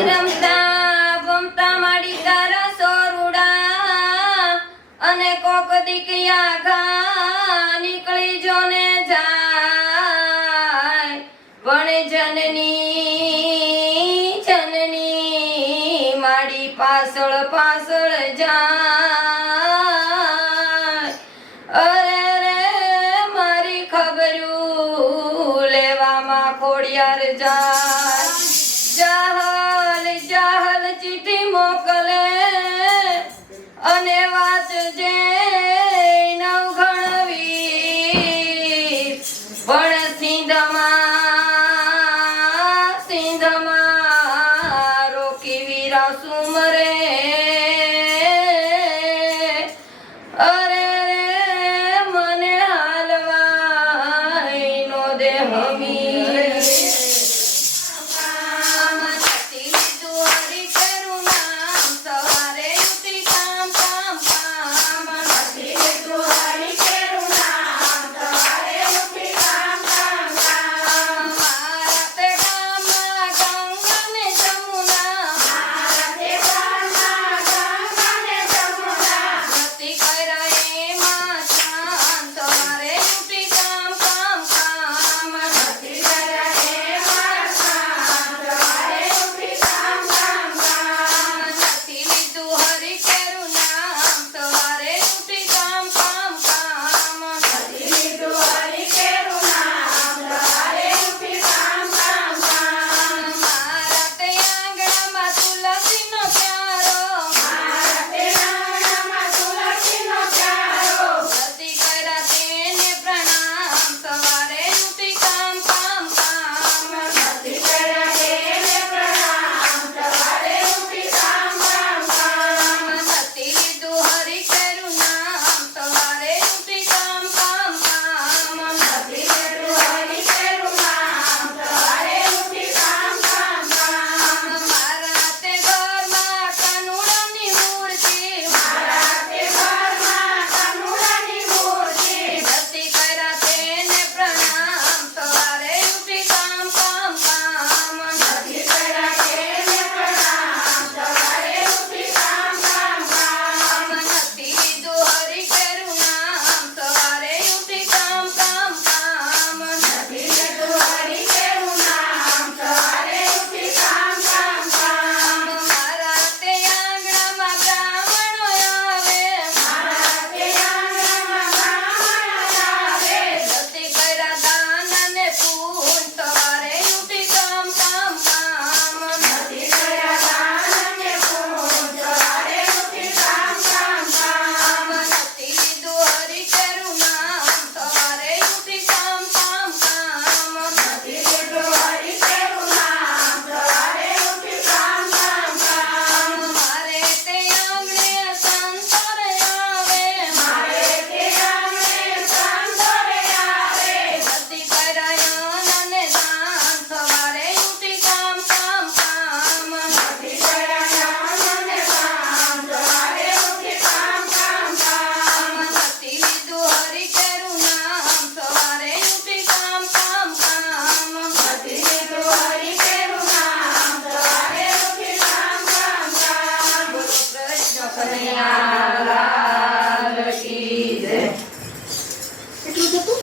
રમતા ભમતા માડી તારા સોરુડા અને કોક દીકયા ઘા નીકળી જો ને જાય પણ જનની જનની માડી પાછળ પાછળ જાય અરે રે મારી ખબરું લેવામાં ખોડિયાર જાય જાહલ જાહલ ચીઠી મોકલે અને વાંચજે નવઘણવી પણ સિંધમાં રોકી વીરા સુમરે